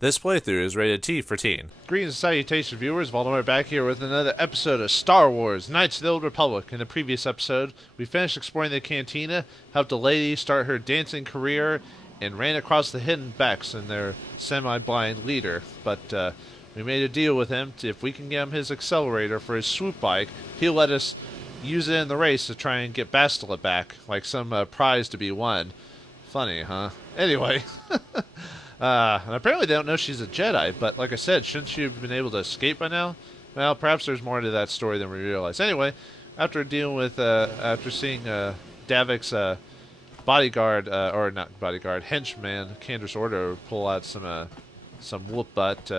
This playthrough is rated T for teen. Greetings and salutations, viewers. Vauldemare back here with another episode of Star Wars Knights of the Old Republic. In the previous episode, we finished exploring the cantina, helped a lady start her dancing career, and ran across the hidden Becks and their semi-blind leader. But we made a deal with him. If we can get him his accelerator for his swoop bike, he'll let us use it in the race to try and get Bastila back, like some prize to be won. Funny, huh? Anyway. And apparently they don't know she's a Jedi, but like I said, shouldn't she have been able to escape by now? Well, perhaps there's more to that story than we realize. Anyway, after dealing with, after seeing Davik's bodyguard, or not bodyguard, henchman, Cander's Order, pull out some whoop butt,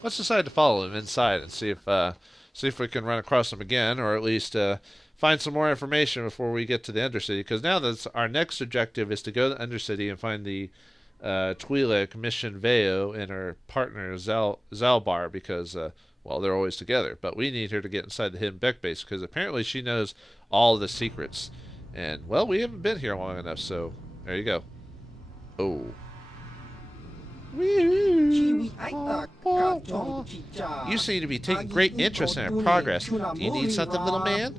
let's decide to follow him inside and see if we can run across him again, or at least find some more information before we get to the Undercity. Because now that's our next objective is to go to the Undercity and find the Twi'lek, Mission Vao, and her partner Zalbar, because well, they're always together. But we need her to get inside the hidden Beck base because apparently she knows all the secrets. And well, we haven't been here long enough, so there you go. Oh. You seem to be taking great interest in our progress. Do you need something, little man?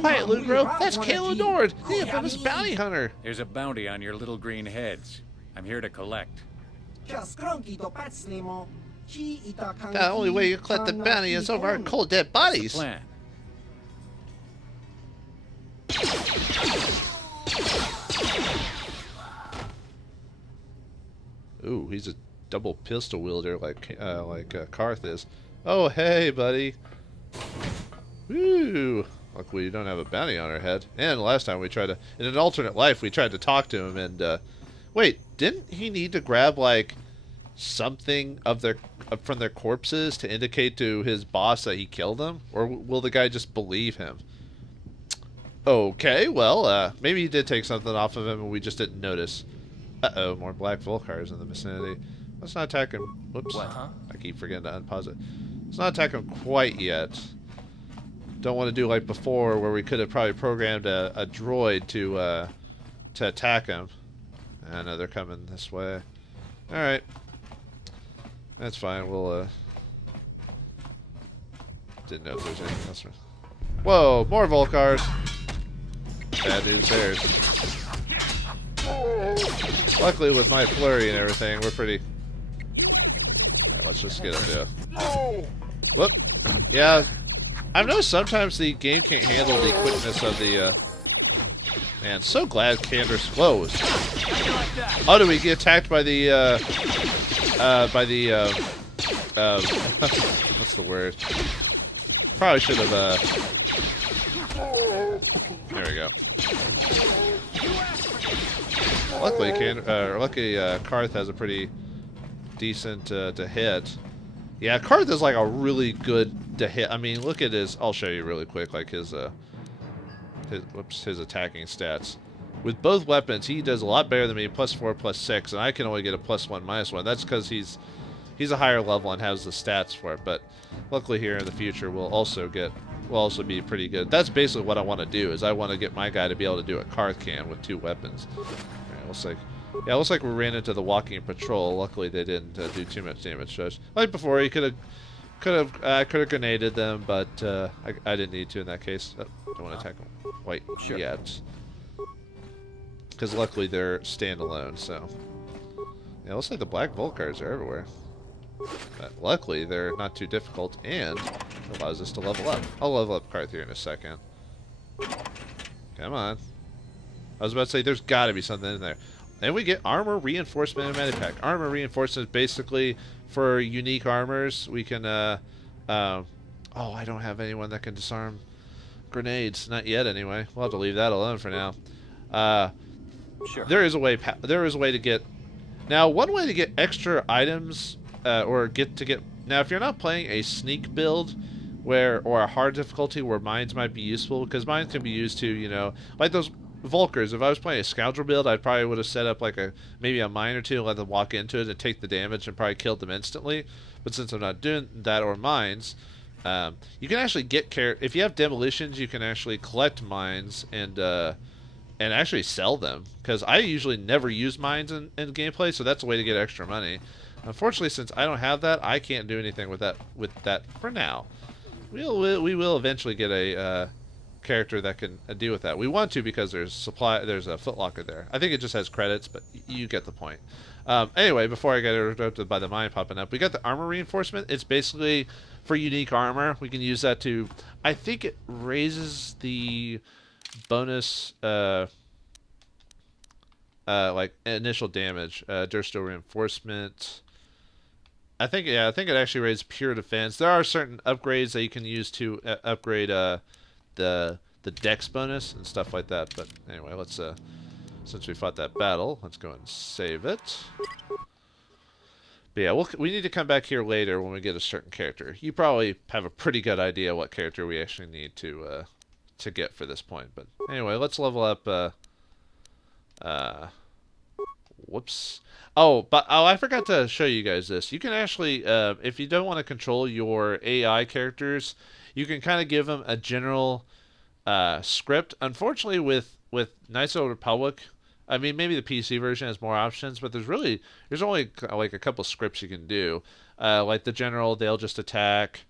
Quiet, Ludro. That's KotOR, the infamous bounty hunter. There's a bounty on your little green heads. I'm here to collect. The only way you collect the bounty is over our cold dead bodies. Plan. Ooh, he's a double pistol wielder like Karth is. Oh, hey, buddy. Woo! Luckily, we don't have a bounty on our head. And last time we tried to, in an alternate life, we tried to talk to him and, wait, didn't he need to grab, like, something of their, from their corpses to indicate to his boss that he killed them? Or will the guy just believe him? Okay, well, maybe he did take something off of him and we just didn't notice. Uh-oh, more black Vulcars in the vicinity. Let's not attack him. Whoops. I keep forgetting to unpause it. Let's not attack him quite yet. Don't want to do like before where we could have probably programmed a droid to attack him. I know they're coming this way. Alright. That's fine. We'll, didn't know if there's anything else. Whoa! More Vulcars! Bad news bears. Luckily with my flurry and everything, we're pretty... Alright, let's just get him to... Whoop! Yeah, I've noticed sometimes the game can't handle the quickness of the, Man, so glad Cander's closed. Oh, do we get attacked by the, what's the word? Probably should have, There we go. Luckily, Karth has a pretty decent to hit. Yeah, Karth is like a really good to hit. I mean, look at his. I'll show you really quick, like his attacking stats. With both weapons, he does a lot better than me. +4, +6, and I can only get a +1, -1. That's because he's a higher level and has the stats for it. But luckily, here in the future, we'll also be pretty good. That's basically what I want to do. Is I want to get my guy to be able to do what Karth can with 2 weapons. Yeah, it looks like we ran into the walking patrol. Luckily, they didn't do too much damage to us. Like before, he could have grenaded them, but I didn't need to in that case. Oh, don't want to attack them quite yet, because luckily they're standalone. So yeah, it looks like the black Vulcars are everywhere. But luckily, they're not too difficult, and it allows us to level up. I'll level up Karth here in a second. Come on. I was about to say, there's got to be something in there. And we get armor reinforcement and medipack. Armor reinforcement is basically for unique armors. We can, oh, I don't have anyone that can disarm grenades. Not yet, anyway. We'll have to leave that alone for now. Sure. There is a way to get... Now, one way to get extra items, or get... Now, if you're not playing a sneak build, or a hard difficulty where mines might be useful, because mines can be used to, you know, like those Vulcars. If I was playing a scoundrel build, I probably would have set up like maybe a mine or two and let them walk into it and take the damage and probably killed them instantly. But since I'm not doing that or mines, you can actually get if you have demolitions, you can actually collect mines and and actually sell them, because I usually never use mines in gameplay, so that's a way to get extra money. Unfortunately, since I don't have that, I can't do anything with that for now. We will eventually get a character that can deal with that. We want to, because there's a footlocker there. I think it just has credits, but you get the point. Anyway, before I get interrupted by the mine popping up, we got the armor reinforcement. It's basically for unique armor. We can use that to, I think it raises the bonus like initial damage. Dursteel reinforcement. I think it actually raises pure defense. There are certain upgrades that you can use to upgrade the dex bonus and stuff like that. But anyway, let's since we fought that battle, let's go and save it. But yeah, we need to come back here later when we get a certain character. You probably have a pretty good idea what character we actually need to get for this point. But anyway, let's level up. Whoops. Oh, I forgot to show you guys this. You can actually, if you don't want to control your AI characters, you can kind of give them a general script. Unfortunately, with Knights of the Republic, I mean, maybe the PC version has more options, but there's only like a couple scripts you can do. Like the general, they'll just attack.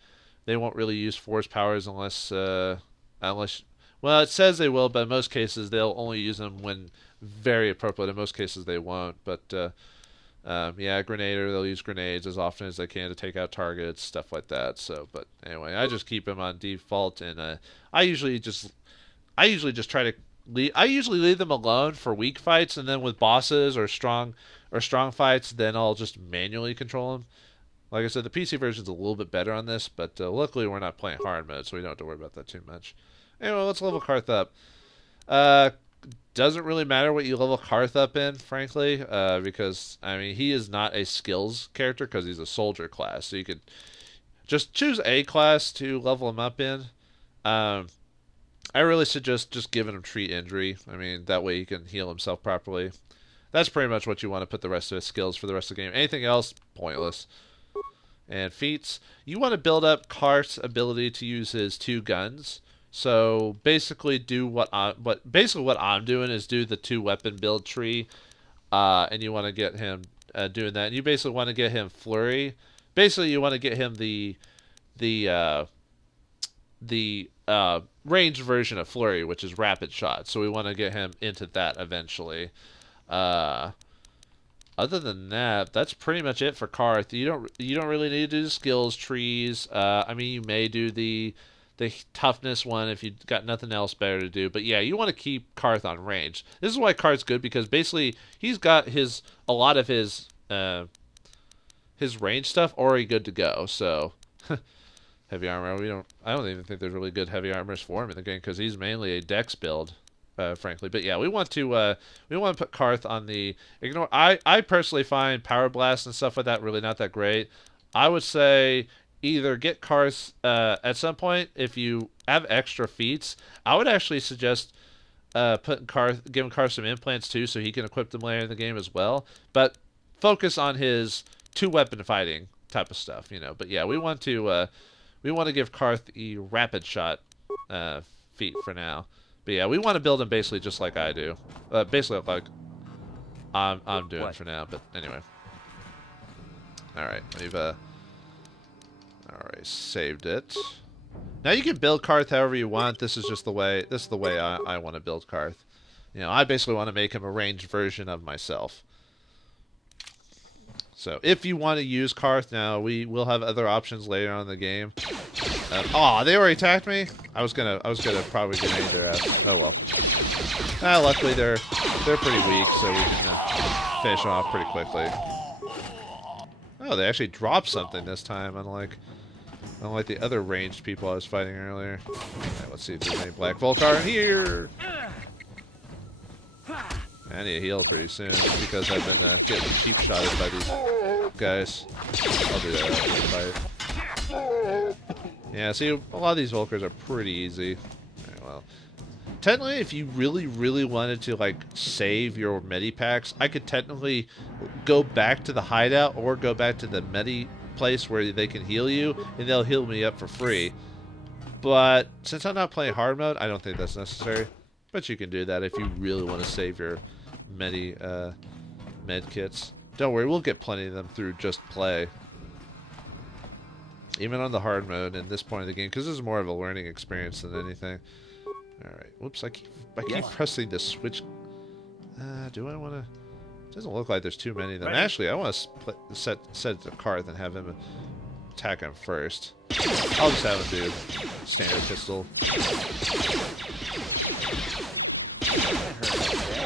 They won't really use force powers unless well, it says they will, but in most cases they'll only use them when very appropriate. In most cases they won't, but yeah, Grenader, they'll use grenades as often as they can to take out targets, stuff like that. So, but anyway, I just keep them on default, and I usually just try to leave them alone for weak fights, and then with bosses or strong fights, then I'll just manually control them. Like I said, the PC version's a little bit better on this, but luckily we're not playing hard mode, so we don't have to worry about that too much. Anyway, let's level Karth up. Doesn't really matter what you level Karth up in, frankly, because, I mean, he is not a skills character because he's a soldier class. So you could just choose a class to level him up in. I really suggest just giving him treat injury. I mean, that way he can heal himself properly. That's pretty much what you want to put the rest of his skills for the rest of the game. Anything else, pointless. And feats, you want to build up Karth's ability to use his 2 guns. So basically, what I'm doing is do the 2 weapon build tree, and you want to get him doing that. And you basically want to get him flurry. Basically, you want to get him the ranged version of flurry, which is rapid shot. So we want to get him into that eventually. Other than that, that's pretty much it for Karth. You don't really need to do the skills trees. I mean, you may do the toughness one if you've got nothing else better to do. But yeah, you want to keep Karth on range. This is why Karth's good, because basically he's got a lot of his range stuff already good to go. So heavy armor, I don't even think there's really good heavy armors for him in the game, because he's mainly a dex build, frankly. But yeah, we want to put Karth on the ignore. I personally find power blast and stuff like that really not that great. I would say either get Karth at some point. If you have extra feats, I would actually suggest giving Karth some implants too, so he can equip them later in the game as well. But focus on his 2 weapon fighting type of stuff, But yeah, we want to give Karth a rapid shot feat for now. But yeah, we want to build him basically just like I do, basically like I'm doing for now. But anyway, all right, we've Alright, saved it. Now you can build Karth however you want. This is the way I want to build Karth. I basically want to make him a ranged version of myself. So if you want to use Karth now, we will have other options later on in the game. They already attacked me? I was gonna probably grenade their ass. Oh well. Luckily they're pretty weak, so we can finish them off pretty quickly. Oh, they actually dropped something this time, unlike the other ranged people I was fighting earlier. Alright, let's see if there's any Black Volcar here. I need to heal pretty soon because I've been getting cheap shotted by these guys. I'll do that after the fight. Yeah, see, a lot of these Volkers are pretty easy. Alright, well. Technically, if you really, really wanted to, like, save your medipacks, I could technically go back to the hideout or go back to the medi place where they can heal you, and they'll heal me up for free. But since I'm not playing hard mode, I don't think that's necessary. But you can do that if you really want to save your many med kits. Don't worry, we'll get plenty of them through just play. Even on the hard mode in this point of the game, because this is more of a learning experience than anything. Alright, whoops, I keep pressing the switch. Do I want to... Doesn't look like there's too many of them. Actually, I want to set it to Karth and have him attack him first. I'll just have him do standard pistol.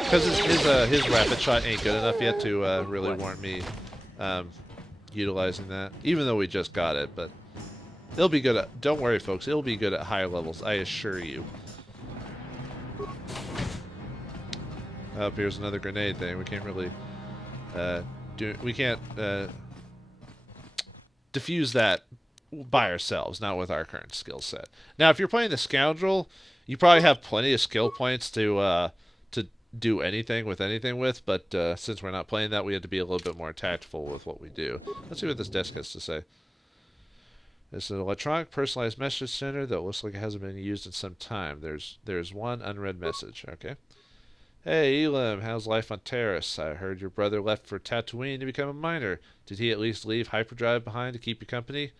Because his rapid shot ain't good enough yet to really warrant me utilizing that. Even though we just got it, but it'll be good at... Don't worry, folks. It'll be good at higher levels, I assure you. Oh, here's another grenade thing. We can't really we can't defuse that by ourselves, not with our current skill set. Now, if you're playing the Scoundrel, you probably have plenty of skill points to do anything with, but since we're not playing that, we have to be a little bit more tactful with what we do. Let's see what this desk has to say. It's an electronic personalized message center that looks like it hasn't been used in some time. There's one unread message. Okay. Hey, Elam, how's life on Terrace? I heard your brother left for Tatooine to become a miner. Did he at least leave hyperdrive behind to keep you company?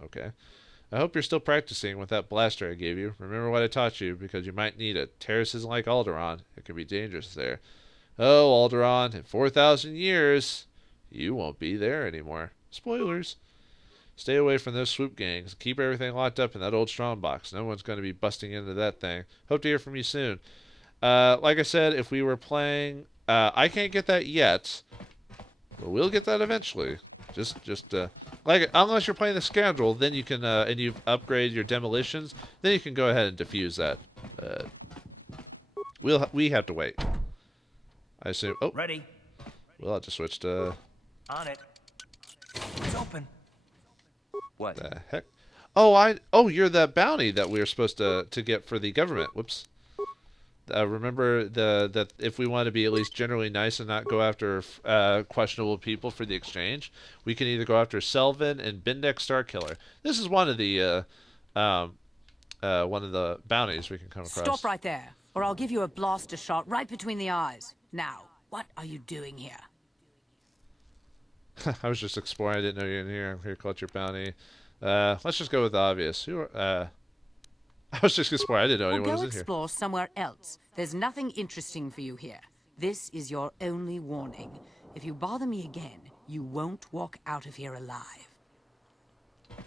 Okay. I hope you're still practicing with that blaster I gave you. Remember what I taught you, because you might need it. Terrace isn't like Alderaan. It can be dangerous there. Oh, Alderaan, in 4,000 years, you won't be there anymore. Spoilers. Stay away from those swoop gangs. Keep everything locked up in that old strongbox. No one's going to be busting into that thing. Hope to hear from you soon. Like I said, if we were playing, I can't get that yet, but we'll get that eventually. Like, unless you're playing the Scoundrel, then you can, and you've upgraded your demolitions, then you can go ahead and defuse that. We have to wait. I assume. Oh, ready. We'll have to switch to. On it. It's open. What The heck? Oh, you're the bounty that we were supposed to get for the government. Whoops. Remember that if we want to be at least generally nice and not go after questionable people for the exchange, we can either go after Selvin and Bindek Starkiller. This is one of the bounties we can come across. Stop right there, or I'll give you a blaster shot right between the eyes. Now, what are you doing here? I was just exploring. I didn't know you were in here. I'm here to collect your bounty. Let's just go with the obvious. I was just exploring. I didn't know anyone was in here. Go explore somewhere else. There's nothing interesting for you here. This is your only warning. If you bother me again, you won't walk out of here alive.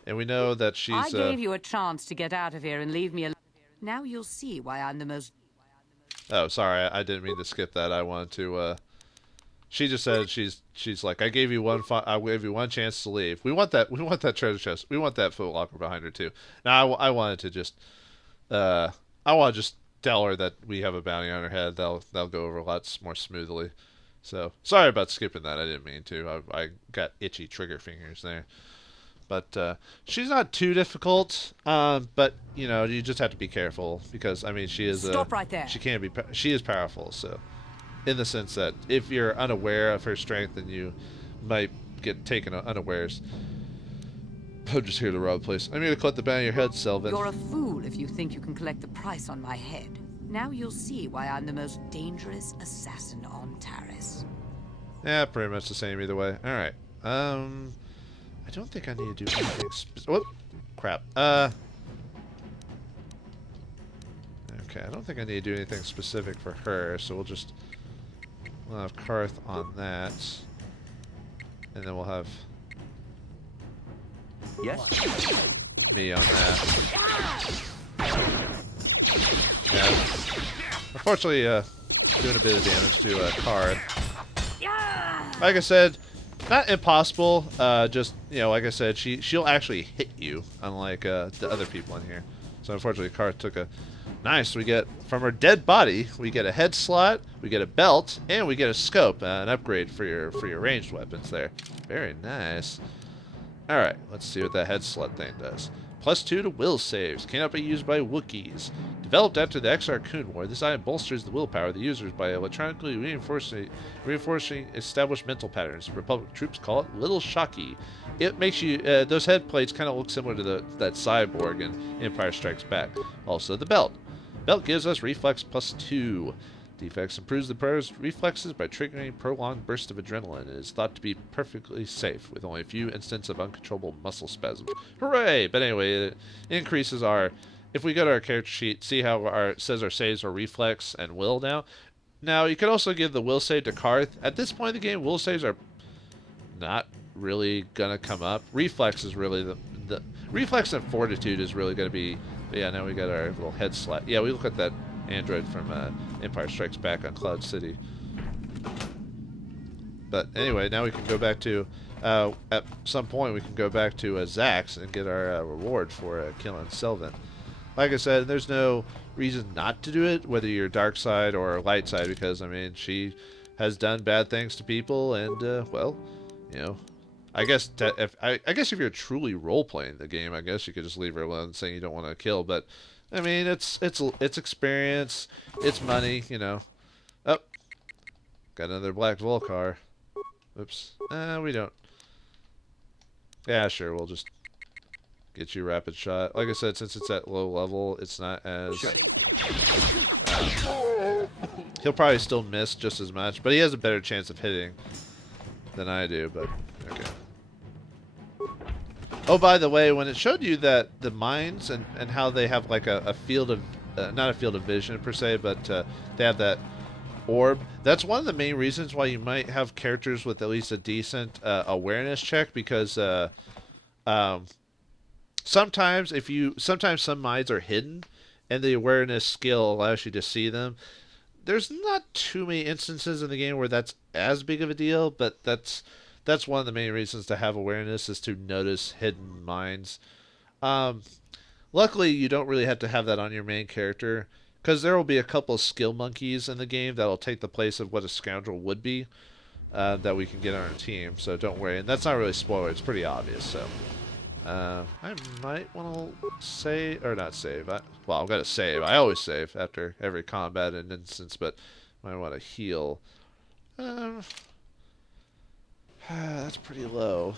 And we know that she's... I gave you a chance to get out of here and leave me alone. Now you'll see why I'm the most... Oh, sorry. I didn't mean to skip that. I wanted to... She just said she's like, I gave you one chance to leave. We want that treasure chest. We want that foot locker behind her too. Now I wanted to just I want to just tell her that we have a bounty on her head. They'll go over a lot more smoothly. So sorry about skipping that. I didn't mean to. I got itchy trigger fingers there. But she's not too difficult. But you know, you just have to be careful because I mean she is. Stop right there. She is powerful. So. In the sense that if you're unaware of her strength, then you might get taken unawares. I'm just here to rob the place. I'm here to collect the bounty on your head, Selvin. You're a fool if you think you can collect the price on my head. Now you'll see why I'm the most dangerous assassin on Taris. Yeah, pretty much the same either way. Alright. I don't think I need to do anything whoop. Crap. Okay, I don't think I need to do anything specific for her, so we'll just... We'll have Karth on that, and then we'll have me on that. Yeah. Unfortunately, doing a bit of damage to Karth. Like I said, not impossible. Just like I said, she'll actually hit you, unlike the other people in here. So unfortunately, Karth took a. Nice, we get, from her dead body, we get a head slot, we get a belt, and we get a scope, an upgrade for your ranged weapons there. Very nice. Alright, let's see what that head slot thing does. +2 to will saves, cannot be used by Wookiees. Developed after the XR Coon War, this item bolsters the willpower of the users by electronically reinforcing established mental patterns. Republic troops call it Little Shocky. It makes you, those head plates kind of look similar to that cyborg in Empire Strikes Back. Also the belt. Belt gives us reflex +2. Defects improves the player's reflexes by triggering prolonged bursts of adrenaline and is thought to be perfectly safe with only a few instances of uncontrollable muscle spasms. Hooray! But anyway, it increases our... If we go to our character sheet, see how it says our saves are reflex and will now. Now, you could also give the will save to Karth. At this point in the game, will saves are not really going to come up. Reflex is really the reflex and fortitude is really going to be... Yeah, now we got our little head slap. Yeah, we look at that android from Empire Strikes Back on Cloud City. But anyway, now we can go back to... at some point, we can go back to Zax and get our reward for killing Sylvan. Like I said, there's no reason not to do it, whether you're dark side or light side, because, I mean, she has done bad things to people, and, well, you know... I guess if you're truly role-playing the game, I guess you could just leave her alone saying you don't want to kill, but... I mean, it's experience, it's money, you know. Oh, got another black Volcar. Oops. We don't. Yeah, sure, we'll just get you rapid shot. Like I said, since it's at low level, it's not as... he'll probably still miss just as much, but he has a better chance of hitting than I do, but okay. Oh, by the way, when it showed you that the mines and how they have like a field of, not a field of vision per se, but they have that orb, that's one of the main reasons why you might have characters with at least a decent awareness check, because sometimes some mines are hidden and the awareness skill allows you to see them. There's not too many instances in the game where that's as big of a deal, but that's one of the main reasons to have awareness, is to notice hidden mines. Luckily, you don't really have to have that on your main character, because there will be a couple of skill monkeys in the game that will take the place of what a scoundrel would be, that we can get on our team, so don't worry. And that's not really a spoiler, it's pretty obvious, so... I might want to save, or not save. Well, I'm going to save. I always save after every combat and instance, but I might want to heal. That's pretty low.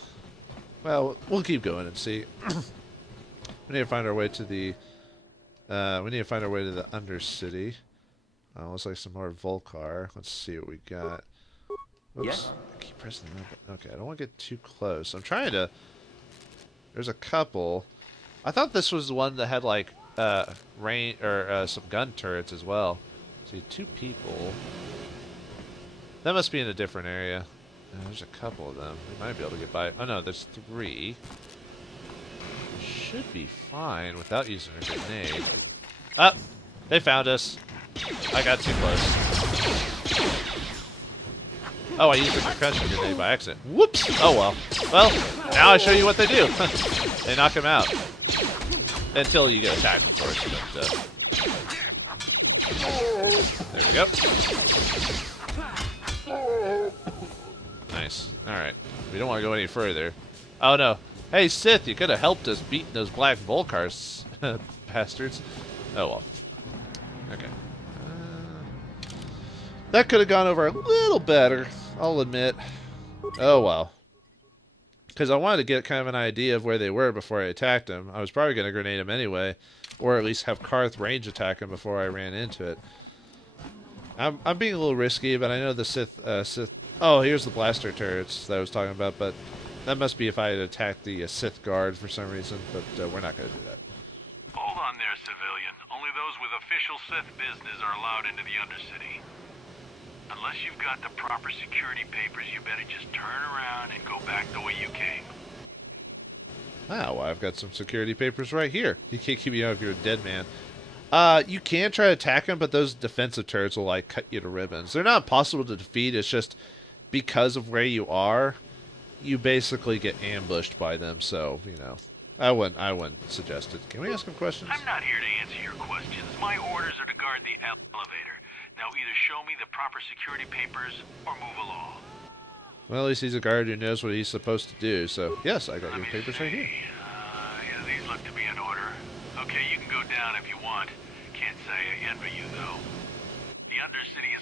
Well, we'll keep going and see. We need to find our way to the... Undercity. Looks like some more Volcar. Let's see what we got. Oops. Yes? I keep pressing that button. Okay, I don't want to get too close. I'm trying to... There's a couple. I thought this was the one that had like rain or some gun turrets as well. See, 2 people. That must be in a different area. There's a couple of them. We might be able to get by. Oh no, there's 3. Should be fine without using a grenade. Ah, they found us. I got too close. Oh, I used a concussion grenade by accident. Whoops! Oh well. Well, now I show you what they do. They knock him out. Until you get attacked, of course. But, there we go. Nice. Alright. We don't want to go any further. Oh no. Hey Sith, you could have helped us beat those black Volcars, bastards. Oh well. Okay. That could have gone over a little better, I'll admit. Oh well. Because I wanted to get kind of an idea of where they were before I attacked them. I was probably going to grenade them anyway. Or at least have Karth range attack them before I ran into it. I'm being a little risky, but I know the Sith... Oh, here's the blaster turrets that I was talking about, but that must be if I had attacked the Sith guard for some reason, but we're not going to do that. Hold on there, civilian. Only those with official Sith business are allowed into the Undercity. Unless you've got the proper security papers, you better just turn around and go back the way you came. Ah, well, I've got some security papers right here. You can't keep me out if you're a dead man. You can try to attack them, but those defensive turrets will, like, cut you to ribbons. They're not possible to defeat, it's just because of where you are, you basically get ambushed by them, so, you know, I wouldn't suggest it. Can we ask him questions? I'm not here to answer your questions. My orders are to guard the elevator. Now either show me the proper security papers or move along. Well, at least he's a guard who knows what he's supposed to do, so yes, I got your papers right here. Yeah, these look to be in order. Okay, you can go down if you want. Can't say I envy you, though. The Undercity is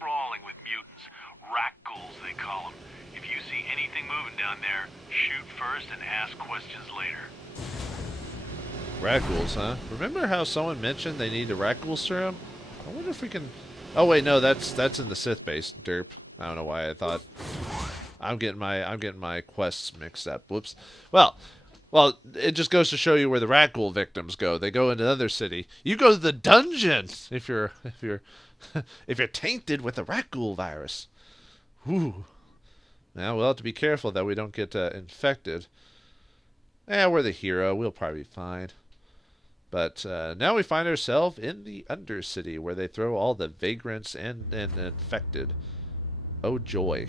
crawling with mutants. Rat ghouls, they call them. If you see anything moving down there, shoot first and ask questions later. Rat ghouls, huh? Remember how someone mentioned they need a rat ghoul serum? I wonder if we can... Oh wait, no, that's in the Sith base, derp. I don't know why I thought... I'm getting my quests mixed up. Whoops. Well, it just goes to show you where the rat ghoul victims go. They go into another city. You go to the dungeon if you're if you're tainted with the rat ghoul virus. Whew. Now we'll have to be careful that we don't get infected. We're the hero. We'll probably be fine. But now we find ourselves in the Undercity, where they throw all the vagrants and infected. Oh joy.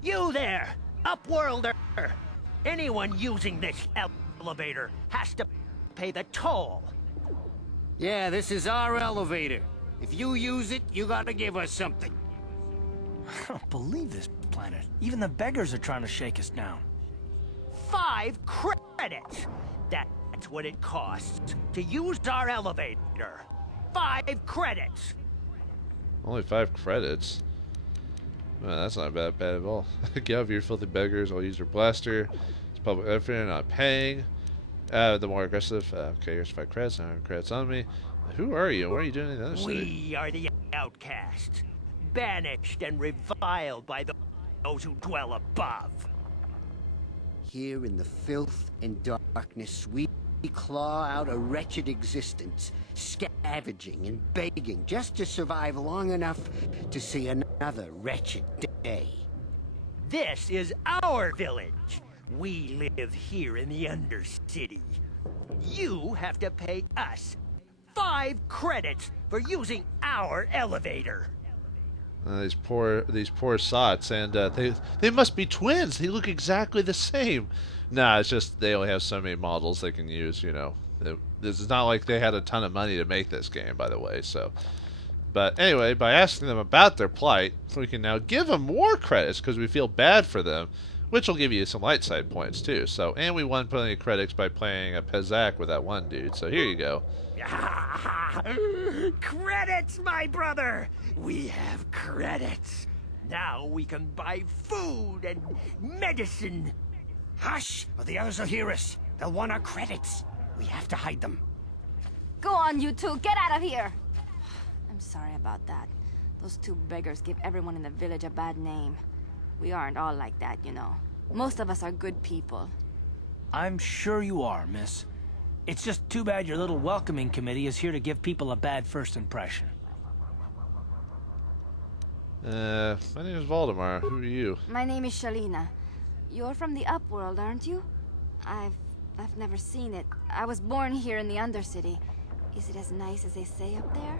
You there, Upworlder! Anyone using this elevator has to pay the toll. Yeah, this is our elevator. If you use it, you gotta give us something. I don't believe this planet. Even the beggars are trying to shake us down. 5 credits! That's what it costs to use our elevator. 5 credits! Only 5 credits? Well, that's not bad at all. Get off your filthy beggars. I'll use your blaster. It's public effort, not paying. The more aggressive. Okay, here's 5 credits. 9 credits on me. Who are you? What are you doing in the other city? We are the outcasts, banished and reviled by those who dwell above. Here in the filth and darkness, we claw out a wretched existence, scavenging and begging just to survive long enough to see another wretched day. This is our village. We live here in the Undercity. You have to pay us 5 credits for using our elevator. These poor sots, and they must be twins. They look exactly the same. Nah, it's just they only have so many models they can use. You know, this is not like they had a ton of money to make this game, by the way. So, but anyway, by asking them about their plight, we can now give them more credits because we feel bad for them, which will give you some light side points too. So, and we won plenty of credits by playing a Pezak with that one dude. So here you go. Credits, my brother! We have credits. Now we can buy food and medicine. Hush, or the others will hear us. They'll want our credits. We have to hide them. Go on, you two. Get out of here. I'm sorry about that. Those 2 beggars give everyone in the village a bad name. We aren't all like that, you know. Most of us are good people. I'm sure you are, miss. It's just too bad your little welcoming committee is here to give people a bad first impression. My name is Vauldemare. Who are you? My name is Shalina. You're from the Upworld, aren't you? I've never seen it. I was born here in the Undercity. Is it as nice as they say up there?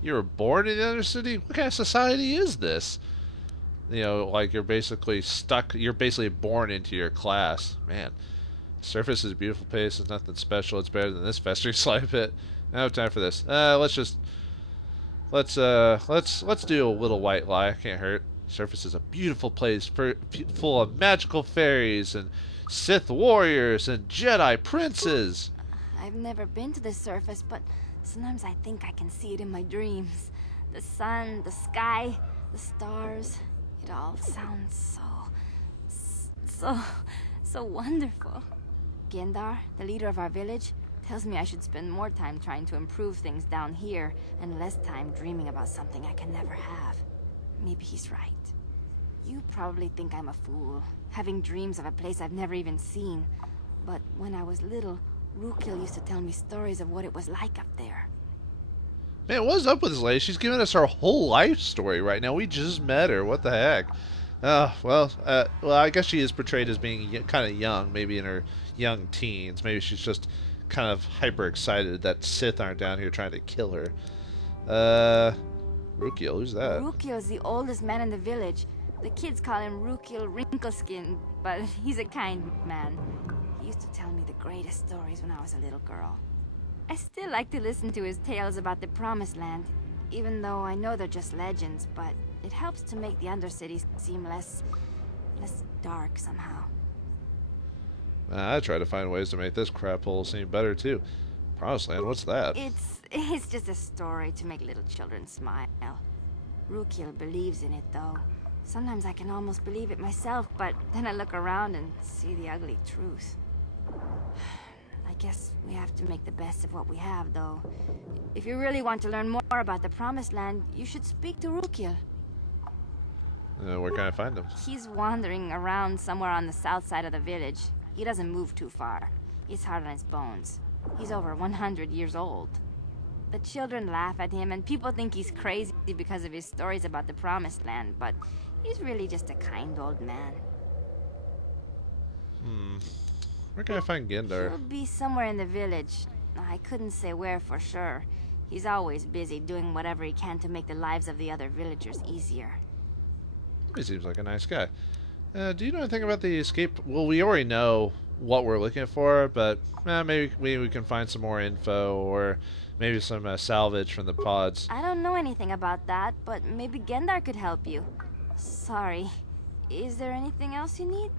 You were born in the Undercity? What kind of society is this? You know, like you're basically stuck. You're basically born into your class. Man, surface is a beautiful place. It's nothing special. It's better than this festering slime pit. I don't have time for this. Let's do a little white lie. Can't hurt. Surface is a beautiful place full of magical fairies and Sith warriors and Jedi princes. I've never been to the surface, but sometimes I think I can see it in my dreams. The sun, the sky, the stars. It all sounds so wonderful. Gendar, the leader of our village, tells me I should spend more time trying to improve things down here and less time dreaming about something I can never have. Maybe he's right. You probably think I'm a fool, having dreams of a place I've never even seen. But when I was little, Rukil used to tell me stories of what it was like up there. Man, what's up with this lady? She's giving us our whole life story right now. We just met her. What the heck? Well, I guess she is portrayed as being kind of young, maybe in her young teens. Maybe she's just kind of hyper excited that Sith aren't down here trying to kill her. Rukil, who's that? Rukil's the oldest man in the village. The kids call him Rukil Wrinkleskin, but he's a kind man. He used to tell me the greatest stories when I was a little girl. I still like to listen to his tales about the Promised Land, even though I know they're just legends, but it helps to make the Undercity seem less dark somehow. I try to find ways to make this crap hole seem better too. Promised Land, what's that? It's just a story to make little children smile. Rukil believes in it, though. Sometimes I can almost believe it myself, but then I look around and see the ugly truth. Like Guess we have to make the best of what we have, though. If you really want to learn more about the Promised Land, you should speak to Rukil. Where can I find him? He's wandering around somewhere on the south side of the village. He doesn't move too far. He's hard on his bones. He's over 100 years old. The children laugh at him, and people think he's crazy because of his stories about the Promised Land, but he's really just a kind old man. Where can I find Gendar? He'll be somewhere in the village. I couldn't say where for sure. He's always busy doing whatever he can to make the lives of the other villagers easier. He seems like a nice guy. Do you know anything about the escape? Well, we already know what we're looking for, but maybe we can find some more info, or maybe some salvage from the pods. I don't know anything about that, but maybe Gendar could help you. Sorry. Is there anything else you need?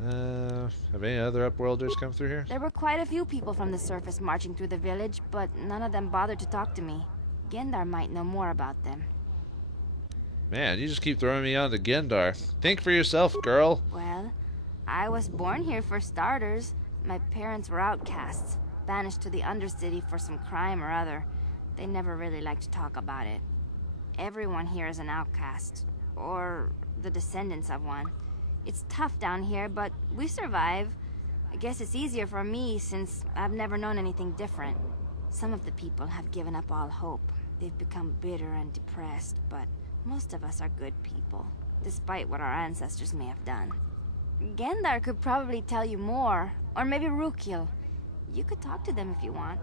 Have any other Upworlders come through here? There were quite a few people from the surface marching through the village, but none of them bothered to talk to me. Gendar might know more about them. Man, you just keep throwing me on to Gendar. Think for yourself, girl. Well, I was born here for starters. My parents were outcasts, banished to the Undercity for some crime or other. They never really liked to talk about it. Everyone here is an outcast, or the descendants of one. It's tough down here, but we survive. I guess it's easier for me since I've never known anything different. Some of the people have given up all hope. They've become bitter and depressed, but most of us are good people, despite what our ancestors may have done. Gendar could probably tell you more, or maybe Rukil. You could talk to them if you want.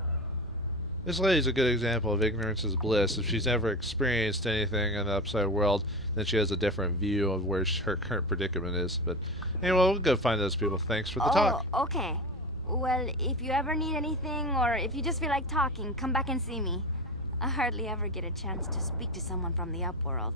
This lady's a good example of ignorance is bliss. If she's never experienced anything in the upside world, then she has a different view of where her current predicament is. But anyway, we'll go find those people. Thanks for the talk. Oh, okay. Well, if you ever need anything, or if you just feel like talking, come back and see me. I hardly ever get a chance to speak to someone from the Upworld.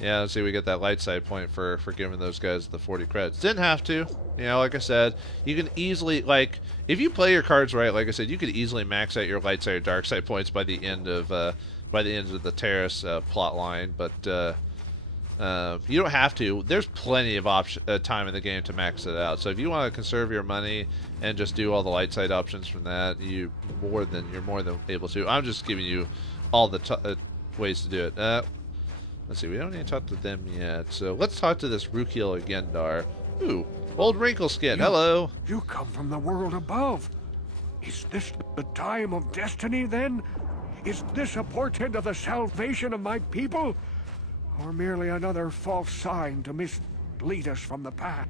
Yeah, let's see, we get that light side point for giving those guys the 40 credits. Didn't have to. You know, like I said, you can easily, like, if you play your cards right, like I said, you could easily max out your light side or dark side points by the end of the Terrace plot line, but you don't have to. There's plenty of time in the game to max it out. So if you want to conserve your money and just do all the light side options from that, you're more than able to. I'm just giving you all the ways to do it. Let's see, we don't need to talk to them yet, so let's talk to this Rukil or Gendar. Ooh, old wrinkle skin. Hello. You come from the world above. Is this the time of destiny, then? Is this a portent of the salvation of my people? Or merely another false sign to mislead us from the path?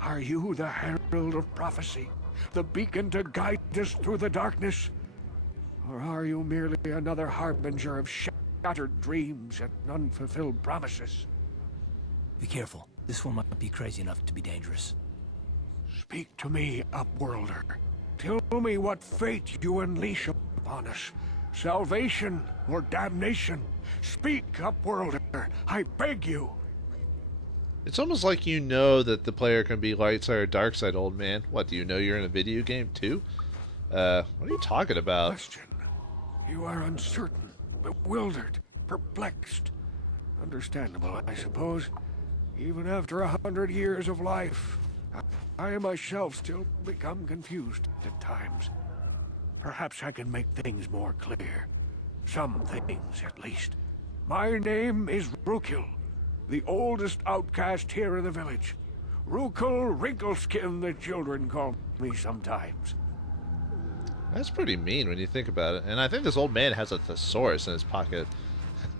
Are you the herald of prophecy, the beacon to guide us through the darkness? Or are you merely another harbinger of shattered dreams and unfulfilled promises? Be careful. This one might be crazy enough to be dangerous. Speak to me, Upworlder. Tell me what fate you unleash upon us. Salvation or damnation? Speak, Upworlder. I beg you. It's almost like you know that the player can be light side or dark side, old man. What, do you know you're in a video game too? What are you talking about? Question. You are uncertain, bewildered, perplexed. Understandable, I suppose. Even after 100 years of life, I myself still become confused at times. Perhaps I can make things more clear. Some things, at least. My name is Rukil, the oldest outcast here in the village. Rukil Wrinkleskin, the children call me sometimes. That's pretty mean when you think about it. And I think this old man has a thesaurus in his pocket.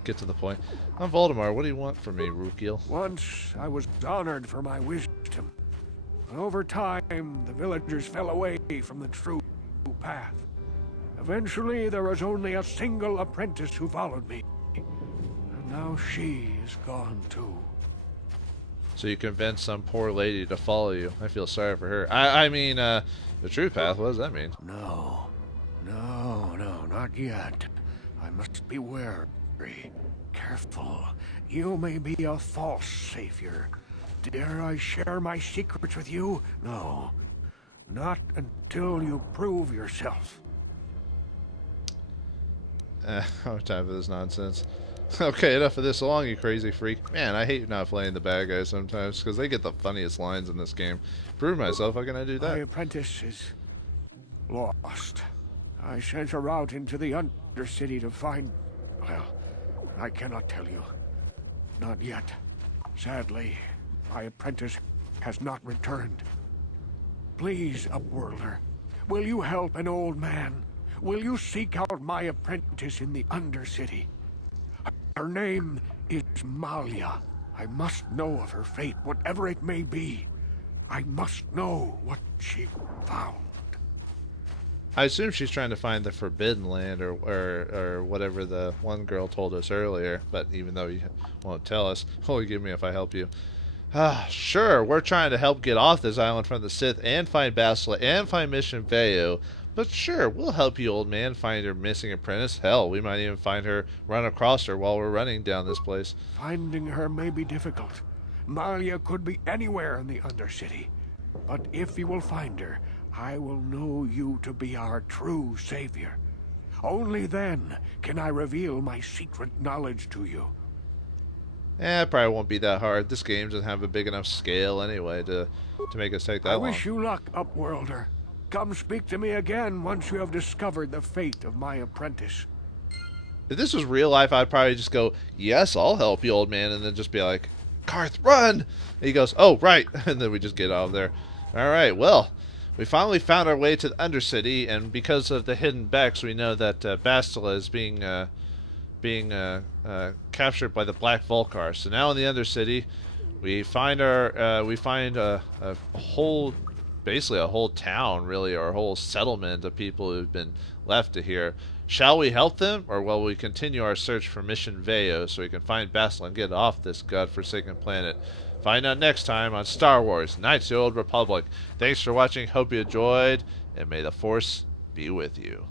Get to the point. I'm Vauldemare. What do you want from me, Rukil? Once I was honored for my wisdom. But over time, the villagers fell away from the true path. Eventually, there was only a single apprentice who followed me. And now she is gone too. So you convinced some poor lady to follow you. I feel sorry for her. I mean, the true path, what does that mean? No, not yet. I must be wary. Careful. You may be a false savior. Dare I share my secrets with you? No. Not until you prove yourself. I don't have time for this nonsense. Okay, enough of this. So long, you crazy freak. Man, I hate not playing the bad guys sometimes, because they get the funniest lines in this game. Prove myself, how can I do that? My apprentice is lost. I sent her out into the Undercity to find... Well, I cannot tell you. Not yet. Sadly, my apprentice has not returned. Please, Upworlder, will you help an old man? Will you seek out my apprentice in the Undercity? Her name is Malia. I must know of her fate, whatever it may be. I must know what she found. I assume she's trying to find the Forbidden Land or whatever the one girl told us earlier, but even though you won't tell us, what will you give me if I help you? Sure, we're trying to help get off this island from the Sith and find Bastila and find Mission Vao, but sure, we'll help you, old man, find your missing apprentice. Hell, we might even find her, run across her while we're running down this place. Finding her may be difficult. Malia could be anywhere in the Undercity. But if you will find her, I will know you to be our true savior. Only then can I reveal my secret knowledge to you. It probably won't be that hard. This game doesn't have a big enough scale anyway to make us take that long. I wish you luck, Upworlder. Come speak to me again once you have discovered the fate of my apprentice. If this was real life, I'd probably just go, yes, I'll help you, old man, and then just be like, Carth, run! And he goes, oh, right, and then we just get out of there. Alright, well, we finally found our way to the Undercity, and because of the hidden becks, we know that Bastila is being captured by the Black Vulcar. So now in the Undercity, we find a whole, basically a whole town, really, or a whole settlement of people who've been left to here. Shall we help them, or will we continue our search for Mission Vao so we can find Bastila and get off this godforsaken planet? Find out next time on Star Wars: Knights of the Old Republic. Thanks for watching, hope you enjoyed, and may the Force be with you.